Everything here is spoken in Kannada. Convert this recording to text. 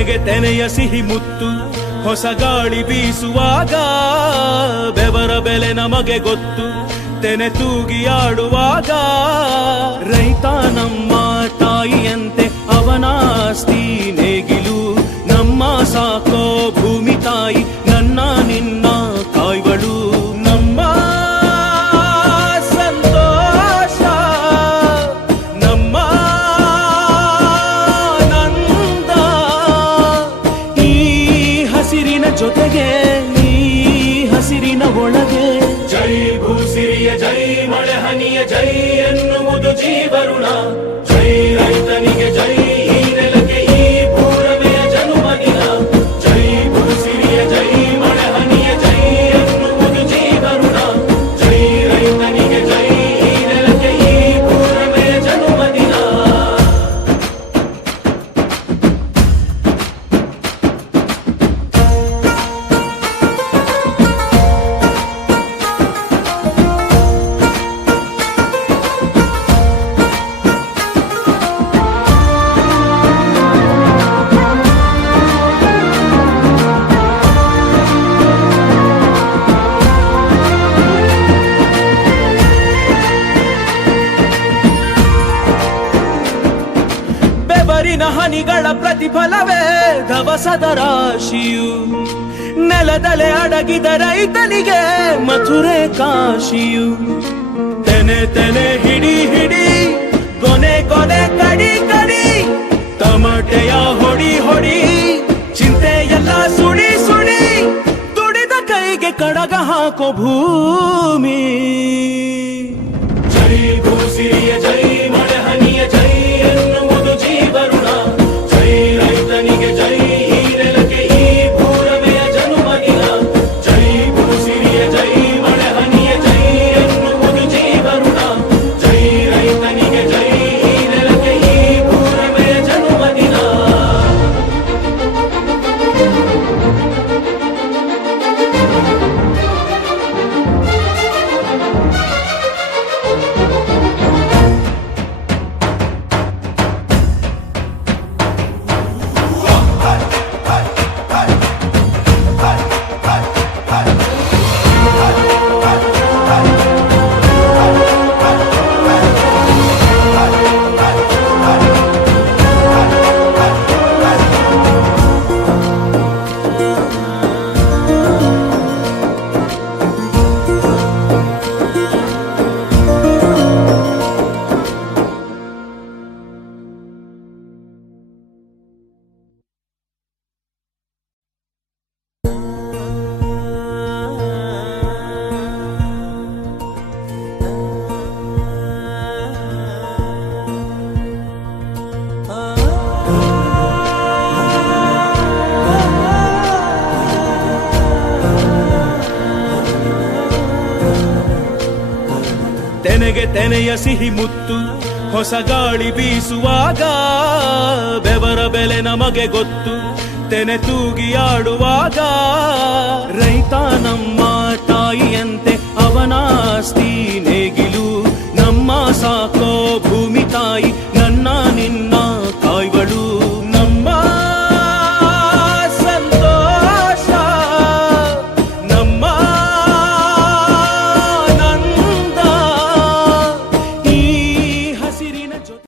ತೆನೆಗೆ ತೆನೆಯ ಸಿಹಿ ಮುತ್ತು ಹೊಸ ಗಾಳಿ ಬೀಸುವಾಗ ಬೆವರ ಬೆಲೆ ನಮಗೆ ಗೊತ್ತು ತೆನೆ ತೂಗಿ ಆಡುವಾಗ ರೈತ ನಮ್ಮ ತಾಯಿಯಂತೆ ಅವನಾಸ್ತಿ ನೇಗಿಲು ನಮ್ಮ ಸಾಕೋ ಭೂಮಿ ತಾಯಿ ನನ್ನ ನಿನ್ನ ಕಾಯ್ಗಳು ನಮ್ಮ ಸಂತೋಷ ನಮ್ಮ ನಂದ ಈ ಹಸಿರಿನ ಜೊತೆಗೆ ಈ ಹಸಿರಿನ ಒಳಗೆ ಜೈ ಭೂಸಿರಿಯ ಜೈ ಮಳೆ ಹನಿಯ ಜೈ ಎನ್ನುವುದು ಜೀವರುಣ ಜೈ ರೈತನಿಗೆ ಜೈ ಈ ನೆಲಕ್ಕೆ ಈ ಭೂರಮೆಯ ಜನುಮದಿನ ಜೈ ಭೂಸಿರಿಯ ಜೈ ಮಳೆ ಹನಿಯ ಜೈ ಎನ್ನುವುದು ಜೀವರುಣ ಜೈ ರೈತನಿಗೆ ಜೈ ಈ ನೆಲಕ್ಕೆ ಈ ಭೂರಮೆಯ ಜನುಮದಿನ ಬೆವರಿನ ಹನಿಗಳ ಪ್ರತಿಫಲವೇ ಧವಸದ ರಾಶಿಯು ನೆಲದಲೆ ಅಡಗಿದ ರೈತನಿಗೆ ಮಥುರೆ ಕಾಶಿಯು ತೆನೆ ತೆನೆ ಹಿಡಿ ಹಿಡಿ ಕೊನೆ ಕೊನೆ ಕಡಿ ಕಡಿ ತಮಟೆಯ ಹೊಡಿ ಹೊಡಿ ಚಿಂತೆಯೆಲ್ಲ ಸುಡಿ ಸುಡಿ ದುಡಿದ ಕೈಗೆ ಕಡಗ ಹಾಕೋ ಭೂಮಿ ಜೈ ಭೂಸಿರಿಯ ಜೈ ಮಳೆ ಹನಿಯ ಜೈ ಎನ್ನುವುದು ಜೀವರುಣ ಜೈ ರೈತನಿಗೆ ಜೈ ಈ ನೆಲಕ್ಕೆ ಈ ಭೂರಮೆಯ ಜನುಮದಿನ ಜೈ ಭೂಸಿರಿಯ ಜೈ ಮಳೆ ಹನಿಯ ಜೈ ಎನ್ನುವುದು ಜೀವರುಣ ಜೈ ರೈತನಿಗೆ ಜೈ ಈ ನೆಲಕ್ಕೆ ಈ ಭೂರಮೆಯ ಜನುಮದಿನ ತೆನೆಗೆ ತೆನೆಯ ಸಿಹಿ ಮುತ್ತು ಹೊಸ ಗಾಳಿ ಬೀಸುವಾಗ ಬೆವರ ಬೆಲೆ ನಮಗೆ ಗೊತ್ತು ತೆನೆ ತೂಗಿ ಆಡುವಾಗ ರೈತ ನಮ್ಮ ತಾಯಿಯಂತೆ ಅವನಾಸ್ತಿ